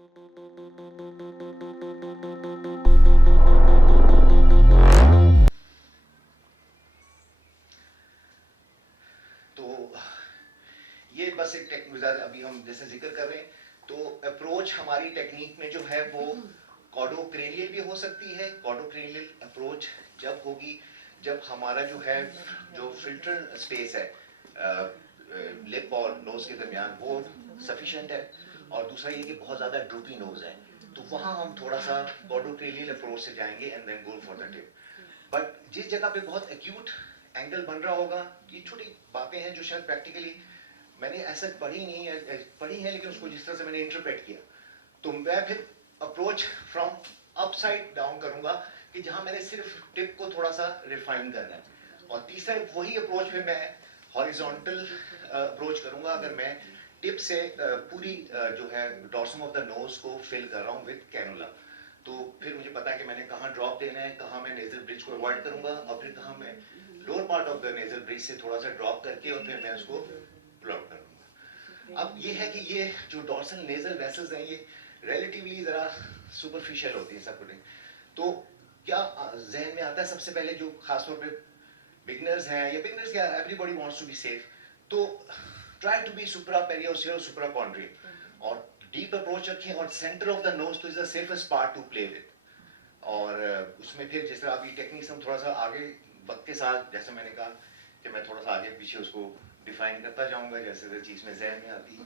तो ये बस एक टेक्निक अभी हम जैसे जिक्र कर रहे हैं, तो अप्रोच हमारी टेक्निक में जो है वो कॉडोक्रेनियल भी हो सकती है। कॉडोक्रेनियल अप्रोच जब होगी जब हमारा जो है जो फिल्टर स्पेस है लिप और नोज के दरमियान वो सफिशिएंट है, और दूसरा ये कि बहुत ज़्यादा ड्रूपी नोज है, तो वहाँ हम थोड़ा सा कॉडोक्रेनियल अप्रोच से जाएंगे and then go for the tip. But जिस जगह पे बहुत एक्यूट एंगल बन रहा होगा, ये छोटी बातें हैं जो शायद प्रैक्टिकली मैंने ऐसा पढ़ी नहीं है, पढ़ी है लेकिन उसको जिस तरह से मैंने इंटरप्रेट किया, तो मैं फिर अप्रोच फ्रॉम अपसाइड डाउन करूंगा कि जहां मैंने सिर्फ टिप को थोड़ा सा रिफाइन करना है, और तीसरा वही अप्रोच में मैं हॉरिजॉन्टल अप्रोच करूंगा अगर मैं टिप से पूरी जो है डॉर्सम ऑफ द नोज को फिल कर रहा हूँ विद कैनुला। तो फिर मुझे पता है कि मैंने कहाँ ड्रॉप देना है, कहाँ मैं नेजल ब्रिज को अवॉइड करूंगा, और फिर कहाँ मैं lower part of the nasal bridge से थोड़ा सा ड्रॉप करके और फिर मैं उसको पुल आउट करूंगा। अब ये है कि ये जो डॉर्सल नेजल वेसल्स हैं ये रिलेटिवली जरा सुपरफिशियल होती है सब। तो क्या जहन में आता है सबसे पहले जो खासतौर पे बिगनर्स हैं, या बिगनर्स क्या, everybody wants to be safe, तो try to be supra periosteal supra chondrial, और डीप अप्रोच रखें, और सेंटर ऑफ द नोज तो is the safest part to play with. और उसमें फिर जिस तरह अभी टेक्निक्स हम थोड़ा सा आगे वक्त के साथ, जैसे मैंने कहा कि मैं थोड़ा सा आगे पीछे उसको डिफाइन करता जाऊंगा जैसे जैसे चीज में जहन में आती है।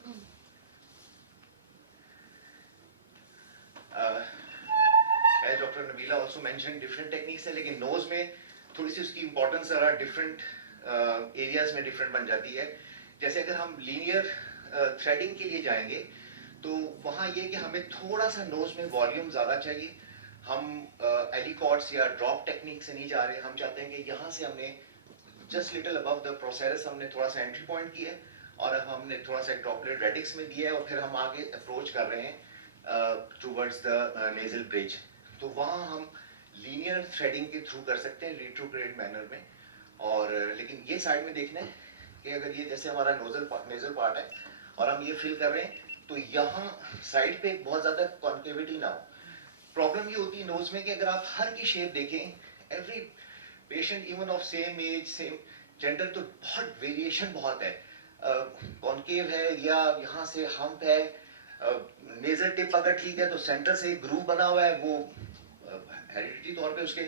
Doctor Nabila also mention different techniques है, लेकिन नोज में थोड़ी सी उसकी इंपॉर्टेंस जरा डिफरेंट एरियाज में डिफरेंट बन जाती है। जैसे अगर हम लीनियर थ्रेडिंग के लिए जाएंगे तो वहाँ ये कि हमें थोड़ा सा नोज में वॉल्यूम ज़्यादा चाहिए। हम एलिकॉर्ड्स या ड्रॉप टेक्निक से नहीं जा रहे, हम चाहते हैं कि यहाँ से हमने जस्ट लिटिल अबव द प्रोसेरस हमने थोड़ा सा एंट्री पॉइंट किया है, और अब हमने थोड़ा सा ड्रॉपलेट रेडिक्स में दिया है, और फिर हम आगे अप्रोच कर रहे हैं टूवर्ड्स द नेजल ब्रिज। तो वहाँ हम लीनियर थ्रेडिंग के थ्रू कर सकते हैं रिट्रोग्रेड मैनर में। और लेकिन ये साइड में देखना है कि अगर ये जैसे हमारा नेजल पार्ट है और हम ये फिल कर रहे हैं, तो यहाँ साइड पे बहुत ज़्यादा कॉन्केविटी ना हो। प्रॉब्लम ये होती है नोज में कि अगर आप हर की शेप देखें, every patient even of same age same gender, तो बहुत वेरिएशन बहुत है। कॉन्केव है या यहाँ से हम्प है, नेजल टिप अगर ठीक है तो सेंटर से ग्रूव बना हुआ है, वो हेरिडिटी तौर पे उसके,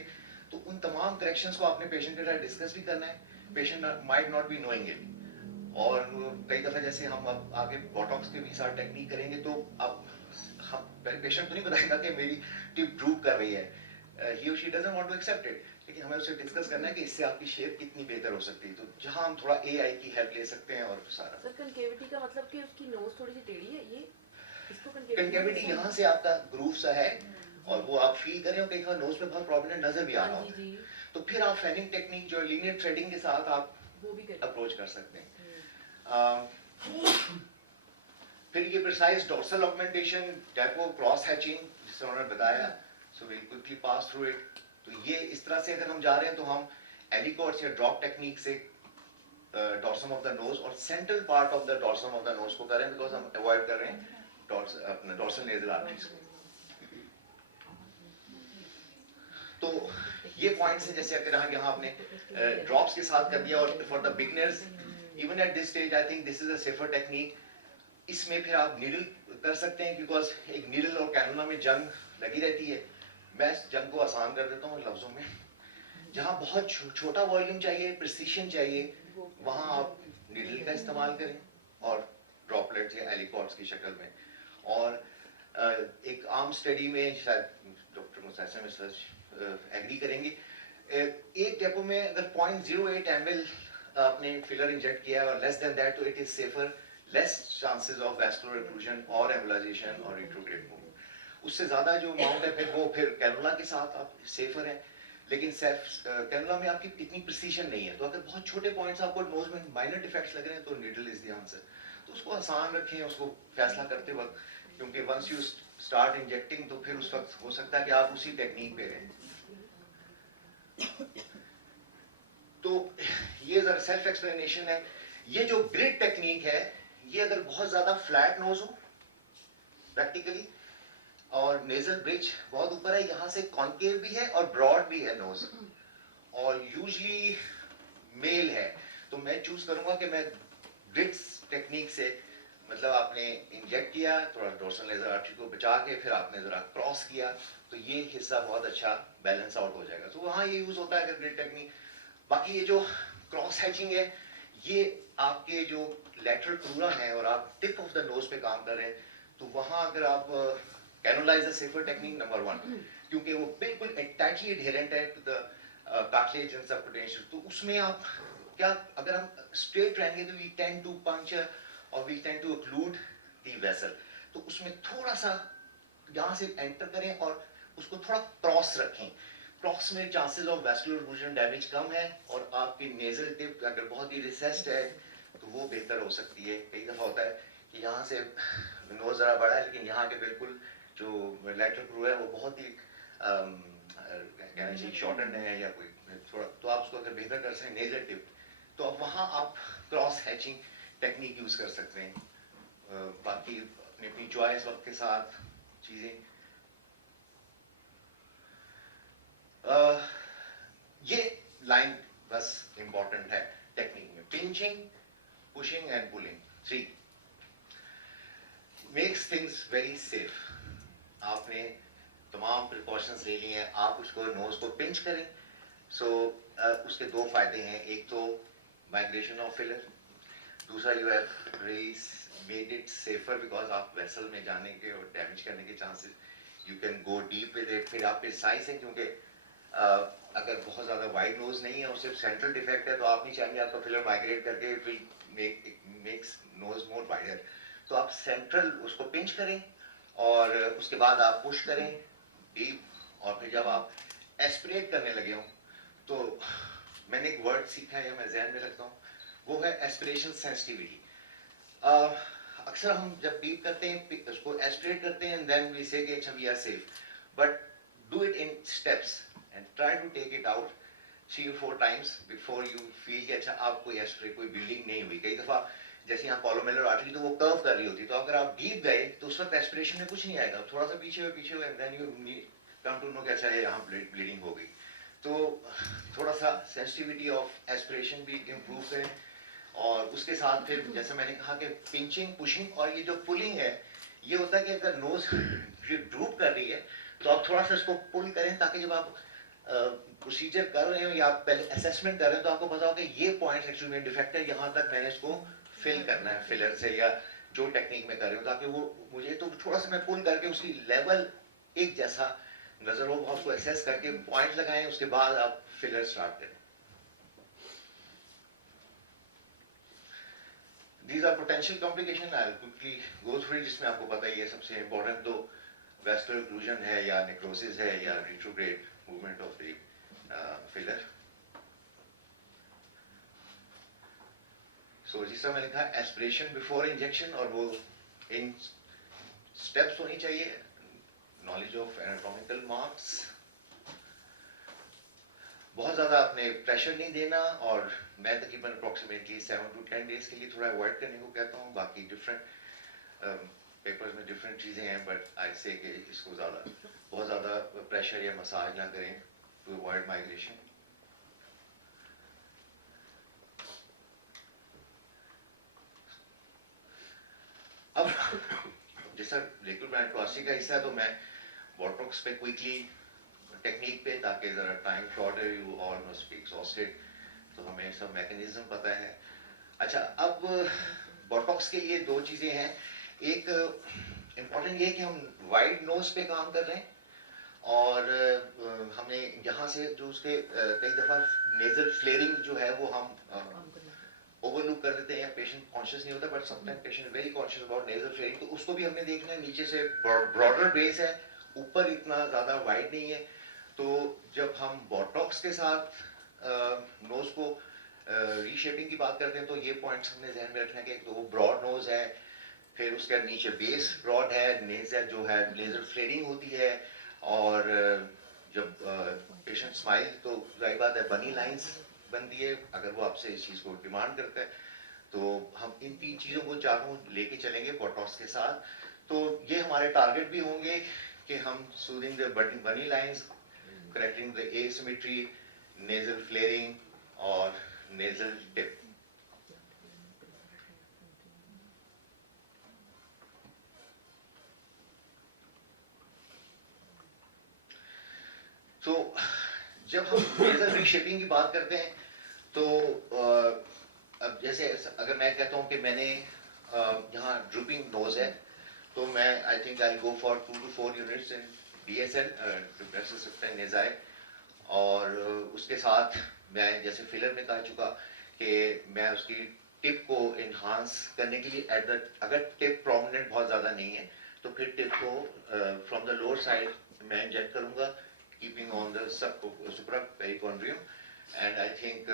तो उन तमाम करेक्शंस को आपने पेशेंट के साथ डिस्कस भी करना है। Patient might not be knowing it, और कई दफा जैसे हम अब आगे बोटॉक्स के भी साथ टेक्निक करेंगे तो अब हम पेशेंट तो नहीं बताएगा कि मेरी टिप ड्रूप कर रही है, ही और she doesn't want to accept it, लेकिन हमें उससे डिस्कस करना है कि इससे आपकी शेप कितनी बेहतर हो सकती है, तो जहां हम थोड़ा एआई की हेल्प ले सकते हैं। और सारा सर कंकेविटी का मतलब कि उसकी नोज थोड़ी सी टेढ़ी है, ये इसको कंकेविटी यहाँ से आपका ग्रूव सा है, और वो आप फील करें, और कई बार नोज पे बहुत प्रॉब्लम नजर भी आ रहा होता है, तो फिर आप फेनिंग टेक्निक जो लीनियर थ्रेडिंग के साथ आप वो भी अप्रोच कर सकते हैं। फिर ये precise dorsal augmentation, depot cross hatching जिसे उन्होंने बताया, so we quickly pass through it. तो ये इस तरह से अगर हम जा रहे हैं तो हम एलिकॉर्ड्स या ड्रॉप टेक्निक से डॉर्सम ऑफ द नोज और central part of the dorsum of the knows को करें, बिकॉज हम अवॉइड कर रहे हैं अपने डॉर्सल नेजल आर्टरीज को। तो ये पॉइंट्स हैं, जैसे अगर यहाँ आपने ड्रॉप्स के साथ कर दिया, और for the beginners even at this stage I think this is a safer technique. इसमें फिर आप नीडल कर सकते हैं, बिकॉज एक नीडल और कैनुला में जंग लगी रहती है। मैं जंग को आसान कर देता हूँ लफ्जों में, जहाँ बहुत छोटा वॉल्यूम चाहिए, प्रिसीशन चाहिए, वहाँ आप नीडल का इस्तेमाल करें, और ड्रॉपलेट्स या एलिकॉर्ड्स की शक्ल में। और एक आर्म स्टडी में शायद डॉक्टर मुसैसम इस एग्री करेंगे, एक डेपो में अगर 0.08 ml आपने फिलर इंजेक्ट किया है और लेस देन दैट, तो it is safer, less chances of vascular occlusion और एम्बोलाइजेशन और रिट्रोग्रेड मूवमेंट। उससे ज्यादा जो अमाउंट है फिर वो फिर कैनुला के साथ आप सेफर है, लेकिन कैनुला में आपकी इतनी प्रिसीशन नहीं है। तो अगर बहुत छोटे पॉइंट्स आपको नोज में माइनर डिफेक्ट्स लग रहे हैं तो नीडल इज द आंसर। तो उसको आसान रखें उसको फैसला करते वक्त, क्योंकि वंस यू स्टार्ट इंजेक्टिंग तो फिर उस वक्त हो सकता है कि आप उसी टेक्निक पे रहें। तो ये जरा सेल्फ एक्सप्लेनेशन है। ये जो ग्रिड टेक्निक है, ये अगर बहुत ज्यादा फ्लैट नोज हो प्रैक्टिकली, और नेजल ब्रिज बहुत ऊपर है, यहाँ से कॉन्केव भी है और ब्रॉड भी है नोज, और यूजली मेल है, तो मैं चूज करूंगा कि मैं ग्रिट्स टेक्निक से, मतलब आपने इंजेक्ट किया थोड़ा डोर्सल नेजल आर्टरी को बचा के, फिर आपने जरा क्रॉस किया, तो ये हिस्सा बहुत अच्छा बैलेंस आउट हो जाएगा, तो वहाँ ये यूज होता है अगर ग्रिट टेक्निक। बाकी ये जो क्रॉस हैचिंग है, ये आपके जो लेटरल क्रूरा है और आप टिप ऑफ द नोज पे काम कर रहे हैं, तो वहाँ अगर आप कैनोलाइजर सेफर टेक्निक नंबर 1, क्योंकि वो बिल्कुल टाइटली एडहेरेंट है to the cartilage and subcutaneous, तो उसमें आप क्या, अगर हम स्ट्रेट रहेंगे तो वी टेंड टू पंक्चर और we tend to occlude the vessel, तो उसमें थोड़ा सा यहाँ से एंटर करें और उसको थोड़ा क्रॉस रखें, क्रॉस में chances of vascular occlusion damage कम है, और आपकी नेजल टिप अगर बहुत ही रिसेस्ड है तो वो बेहतर हो सकती है। कई दफ़ा होता है कि यहाँ से नोज ज़रा बड़ा है लेकिन यहाँ के बिल्कुल जो लेटरल क्रू है वो बहुत ही कहना चाहिए शॉर्टन है या कोई थोड़ा, तो आप उसको अगर बेहतर कर सकें नेजल टिप, तो अब वहाँ आप क्रॉस हैचिंग टेक्निक यूज़ कर सकते हैं। बाकी अपनी अपनी चॉइस वक्त के साथ चीज़ें, ये लाइन बस इंपॉर्टेंट है टेक्निक में, pinching, pushing and pulling, 3 makes things very safe. आपने तमाम प्रिकॉशंस ले लिए हैं, आप उसको नोज को पिंच करें, सो उसके 2 फायदे हैं, एक तो माइग्रेशन ऑफ फिलर, दूसरा you have made it safer because आप वेसल में जाने के और डैमेज करने के chances, you can go deep with it. फिर आपके साइज है, क्योंकि अगर बहुत ज़्यादा वाइड नोज नहीं है और सिर्फ सेंट्रल डिफेक्ट है, तो आप नहीं चाहेंगे आपका फिलर माइग्रेट करके it will makes nose more wider, तो आप सेंट्रल उसको पिंच करें और उसके बाद आप पुश करें डीप, और फिर जब आप एस्पिरेट करने लगे हों, तो मैंने एक वर्ड सीखा है या मैं जहन में रखता हूँ, वो है एस्पिरेशन सेंसिटिविटी। अक्सर हम जब डीप करते हैं उसको एस्पिरेट करते हैं एंड देन वी से कि अच्छा we are safe, but do it in steps and try to take it out 3 or 4 times before you feel कि अच्छा आप कोई एस्पिरेट, कोई बिल्डिंग नहीं हुई। कई दफ़ा जैसे यहाँ कॉलोमेलर आर्टरी तो वो कर्व कर रही होती, तो अगर आप डीप गए तो उस वक्त एस्पिरेशन में कुछ नहीं आएगा, थोड़ा सा पीछे हुए and then you come to know कि अच्छा है यहाँ ब्लीडिंग हो गई, तो थोड़ा सा सेंसिटिविटी ऑफ एस्पिरेशन भी इम्प्रूव करें। और उसके साथ फिर जैसे मैंने कहा कि पिंचिंग, पुशिंग और ये जो पुलिंग है, ये होता है कि अगर नोज ड्रूप कर रही है तो आप थोड़ा सा इसको पुल करें, ताकि जब आप प्रोसीजर कर रहे हो या आप पहले असेसमेंट कर रहे हो तो आपको पता हो कि ये पॉइंट एक्चुअली में डिफेक्ट है, यहाँ तक मैंने इसको फिल करना है फिलर से या जो टेक्निक में कर रहे हो, ताकि वो मुझे तो थोड़ा सा मैं पुल करके उसकी लेवल एक जैसा नजर हो, उसको एसेस करके पॉइंट लगाएं, उसके बाद आप फिलर स्टार्ट करें। These are potential complication. I'll quickly go through it, जिसमें आपको पता ही है सबसे important तो vascular occlusion है या necrosis है या retrograde movement of the filler. So जिस तरह मैंने कहा aspiration before injection, और वो in steps होनी चाहिए, knowledge of anatomical marks, बहुत ज़्यादा आपने प्रेशर नहीं देना, और मैं तकरीबन अप्रॉक्सीमेटली 7 to 10 डेज के लिए थोड़ा अवॉइड करने को कहता हूँ। बाकी डिफरेंट पेपर्स में डिफरेंट चीज़ें हैं, बट आई से कि इसको बहुत ज़्यादा प्रेशर या मसाज ना करें टू अवॉइड माइग्रेशन। अब जैसा लिक्विड मैनिटोप्लास्टी का हिस्सा है, तो मैं बोटॉक्स पे क्विकली टेक्निक पे, ताकि ज़रा टाइम शॉर्ट है, you all must be exhausted, तो हमें सब मैकेनिज्म पता है। अच्छा, अब बोटॉक्स के लिए 2 चीज़ें हैं, एक इम्पॉर्टेंट ये कि हम वाइड नोज पे काम कर रहे हैं, और हमने यहाँ से जो उसके कई दफ़ा नेजल फ्लेयरिंग जो है वो हम ओवरलुक कर देते हैं या पेशेंट कॉन्शियस नहीं होता, but sometime patient very conscious about nasal flaring, तो उसको भी हमने देखना है। नीचे से ब्रॉडर बेस है, ऊपर इतना ज़्यादा वाइड नहीं है, तो जब हम बोटॉक्स के साथ नोज को रीशेपिंग की बात करते हैं, तो ये पॉइंट्स हमने ध्यान में रखना है कि एक तो वो ब्रॉड नोज है, फिर उसके नीचे बेस ब्रॉड है, नेजल जो है लेजर फ्लेयरिंग होती है, और जब पेशेंट स्माइल तो जाहिर बात है बनी लाइंस बनती है, अगर वो आपसे इस चीज़ को डिमांड करता है, तो हम इन 3 चीज़ों को चारों लेके चलेंगे बोटॉक्स के साथ। तो ये हमारे टारगेट भी होंगे कि हम सूदिंग द बनी lines, correcting the asymmetry, nasal flaring और nasal tip. तो जब हम nasal reshaping की बात करते हैं तो अब जैसे अगर मैं कहता हूँ कि मैंने यहाँ drooping nose है, तो मैं I think I'll go for 2 to 4 units in DSN, depressive septal nasal, और उसके साथ मैं जैसे फिलर में कह चुका कि मैं उसकी टिप को इन्हांस करने के लिए अगर टिप प्रोमिनेंट बहुत ज़्यादा नहीं है तो फिर टिप को फ्रॉम द लोअर साइड मैं इंजेक्ट करूँगा, keeping on the supra perichondrium, and I think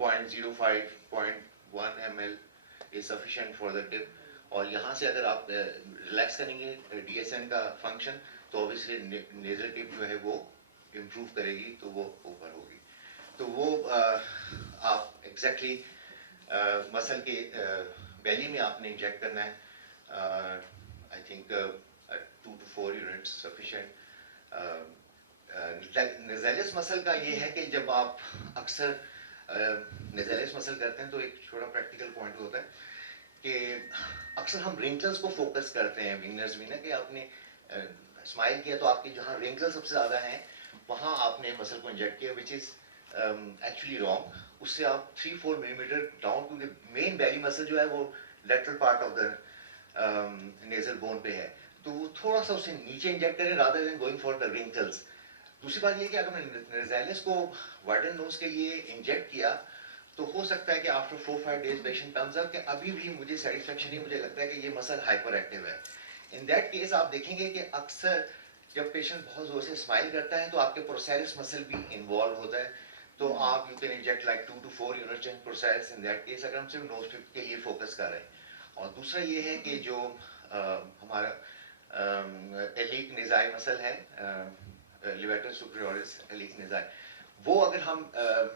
0.05 0.1 ml is sufficient for the tip. और यहाँ से अगर आप रिलैक्स करेंगे DSN का फंक्शन तो ऑब्वियसली नेजल टिप जो है वो इम्प्रूव करेगी, तो वो ऊपर होगी. तो वो आप एग्जैक्टली मसल के बेली में आपने इंजेक्ट करना है. I think 2 to 4 units sufficient. Nasalis muscle का ये है कि जब आप अक्सर नेज़ालिस मसल करते हैं तो एक छोटा प्रैक्टिकल पॉइंट होता है कि अक्सर हम रिंकल्स को फोकस करते हैं बिगिनर्स में ना, कि आपने स्माइल किया तो आपके जहाँ रिंकल सबसे ज़्यादा हैं वहाँ आपने मसल को इंजेक्ट किया, विच इज़ एक्चुअली रॉन्ग. उससे आप 3-4 मिलीमीटर डाउन, क्योंकि मेन बैली मसल जो है वो lateral part of the nasal bone पे है, तो वो थोड़ा सा उसे नीचे इंजेक्ट करें rather than going for the wrinkles. दूसरी बात ये कि अगर मैंने नेज़ालिस को वाइडन नोज के लिए इंजेक्ट किया तो हो सकता है कि after 4-5 days patient comes up कि अभी भी मुझे सेटिस्फेक्शन नहीं, मुझे लगता है कि ये मसल हाइपर एक्टिव है. इन दैट केस आप देखेंगे कि अक्सर जब पेशेंट बहुत जोर से स्माइल करता है तो आपके प्रोसेरिस मसल भी इन्वॉल्व होता है, तो आप you can inject like 2 to 4 units in procerus in that case, अगर हम सिर्फ नोज टिप के लिए फोकस कर रहे हैं. और दूसरा ये है कि जो हमारा एलिक निजाई मसल है, लिवेटर सुपरियोरिस एलिक निजाई, वो अगर हम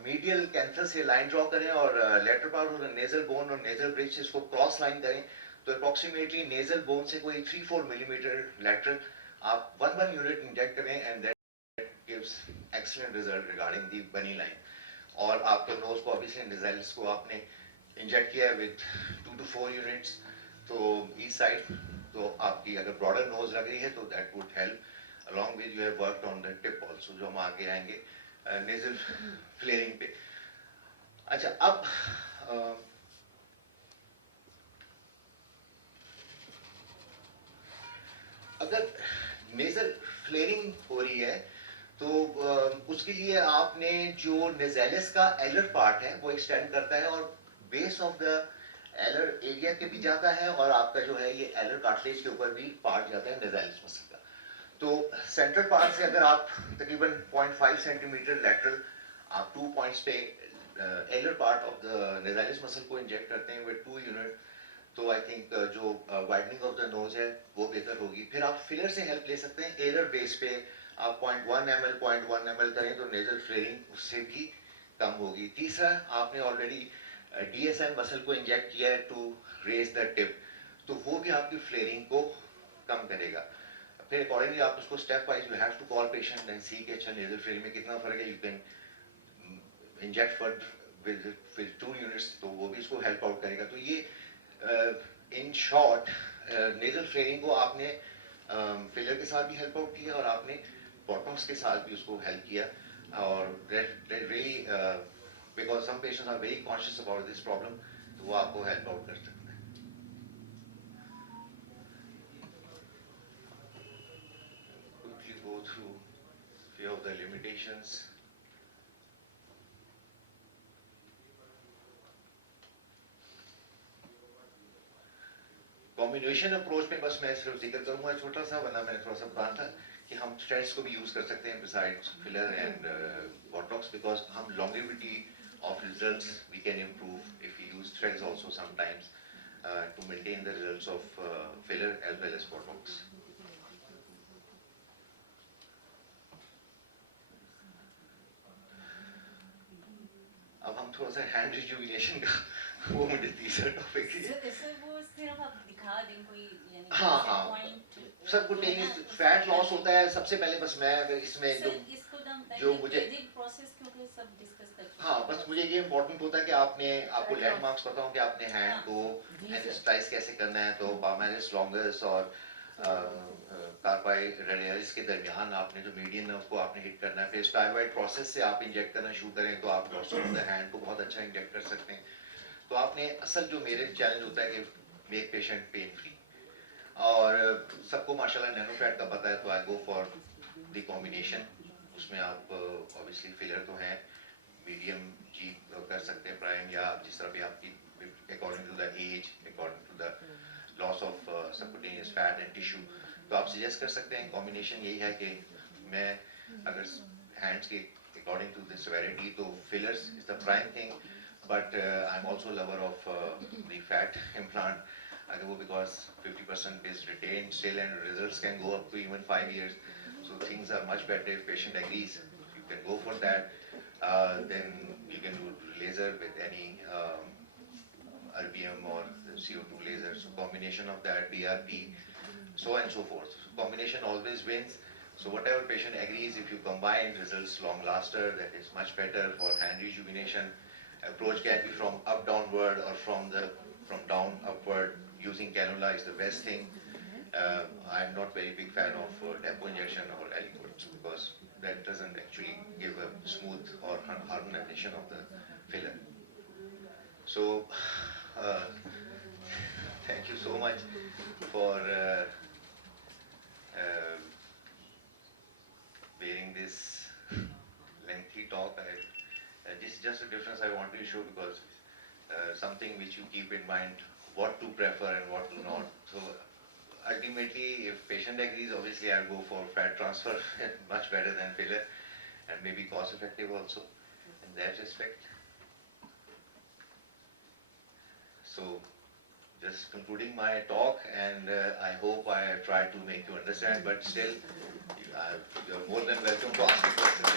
मीडियल कैंसर से लाइन ड्रॉ करें और lateral part of the nasal bone और नेजल ब्रिज से इसको क्रॉस लाइन करें तो अप्रोक्सीमेटली नेजल बोन से कोई 3-4 मिलीमीटर लेटरल आप 1 यूनिट इंजेक्ट करें, and that gives excellent result regarding the बनी लाइन. और आपके नोज को ऑब्वियसली नेज़ालिस को आपने इंजेक्ट किया है विद 2 to 4 यूनिट्स, तो ईस्ट साइड, तो आपकी अगर ब्रॉडर नोज लग रही है तो that would help along with you have worked on the tip also, जो हम आगे आएंगे नेजल फ्लेयरिंग पे. अच्छा, अब अगर नेजल फ्लेयरिंग हो रही है तो उसके लिए आपने जो नेज़ालिस का एलर पार्ट है वो एक्सटेंड करता है और बेस ऑफ द एलर एरिया के भी जाता है, और आपका जो है ये एलर कार्टिलेज के ऊपर भी पार्ट जाता है नेज़ालिस मसल का. तो सेंट्रल पार्ट से अगर आप तकरीबन 0.5 सेंटीमीटर लेटरल आप 2 पॉइंट्स पे एलर पार्ट ऑफ द नेज़ालिस मसल को इंजेक्ट करते हैं विद 2 यूनिट, तो आई थिंक जो वाइडनिंग ऑफ द नोज है वो बेहतर होगी. फिर आप फिलर से हेल्प ले सकते हैं. एरर बेस पे आप 0.1 ml करें तो नेजल फ्लेयरिंग उससे भी कम होगी. तीसरा, आपने ऑलरेडी DSN मसल को इंजेक्ट किया है टू रेज द टिप, तो वो भी आपकी फ्लेयरिंग को कम करेगा. फिर अकॉर्डिंगली आप उसको step wise you have to call patient and see कि अच्छा नेजल फ्लेयरिंग में कितना फर्क है, you can inject for with 2 units, तो वो भी इसको हेल्प आउट करेगा. तो ये इन शॉर्ट नेजल फ्लेयरिंग को आपने फिलर के साथ भी हेल्प आउट किया और आपने बॉटम्स के साथ भी उसको हेल्प किया. और really because some patients are very conscious about this problem, तो वो आपको हेल्प आउट कर सकते हैं. quickly go through few of the limitations. Combination approach में बस मैं सिर्फ जिक्र करूंगा छोटा सा, वरना मैंने थोड़ा सा बताया था कि हम थ्रेड्स को भी यूज कर सकते हैं besides filler and Botox, because हम longevity of results we can improve if you use threads also sometimes to maintain the results of filler as well as botox. अब हम थोड़ा सा हैंड रिजुविनेशन का वो मुझे तीसरा टॉपिक है. सर वो सिर्फ आप दिखा दें कोई यानी हाँ, ऐसे हाँ। point, सबकुटेनियस जो है ना, फैट उसको लॉस करें। होता है सबसे पहले। बस मैं अगर इसमें सर इसको तो हम जो पहले मुझे वैदिक प्रोसेस क्योंकि सब डिस्कस कर चुके हाँ, हैं। बस मुझे ये इम्पोर्टेंट होता है कि आपको Fat लैंडमार्क्स पता हो कि आपने हैंड हाँ। को जी सर। एनेस्थेटाइज कैसे करना है। तो पामालिस लॉन्गस और कार्पाई रेडियलिस के दरमियान आपने जो मीडियन है उसको आपने हिट करना है। फिर स्टाइलॉइड प्रोसेस से आप इंजेक्ट करना शुरू करें तो आप डॉर्सल ऑफ द हैंड को बहुत अच्छा इंजेक्ट कर सकते हैं। तो आपने असल जो मेरे चैलेंज होता है कि मेक पेशेंट पेन फ्री। और सबको माशाल्लाह नैनो फैट का पता है, तो आई गो फॉर द कॉम्बिनेशन। उसमें आप ऑब्वियसली फिलर तो हैं, मीडियम जी कर सकते हैं, प्राइम, या जिस तरह भी आपकी according to the age, according to the loss of subcutaneous fat and tissue. तो आप सजेस्ट कर सकते हैं। कॉम्बिनेशन यही है कि मैं अगर हैंड्स के अकॉर्डिंग टू द सेवेरिटी तो fillers is the prime thing, but I am also lover of the fat implant अगर वो, because 50% is retained still and results can go up to even 5 years. So things are much better if patient agrees. You can go for that. Then you can do laser with any RBM or the CO2 laser. So combination of that, BRP, so and so forth. So combination always wins. So whatever patient agrees, if you combine, results long laster, that is much better for hand rejuvenation. Approach can be from up downward or from down upward. Using cannula is the best thing. I'm not very big fan of depot injection or aliquots because that doesn't actually give a smooth or harmonization of the filler. So, uh, thank you so much for uh, bearing this lengthy talk. This is just a difference I want to show because something which you keep in mind, what to prefer and what to not. So ultimately, if patient agrees, obviously I'll go for fat transfer, much better than filler, and maybe cost effective also in that respect. So just concluding my talk, and I hope I have tried to make you understand, but still, you're more than welcome to ask me questions.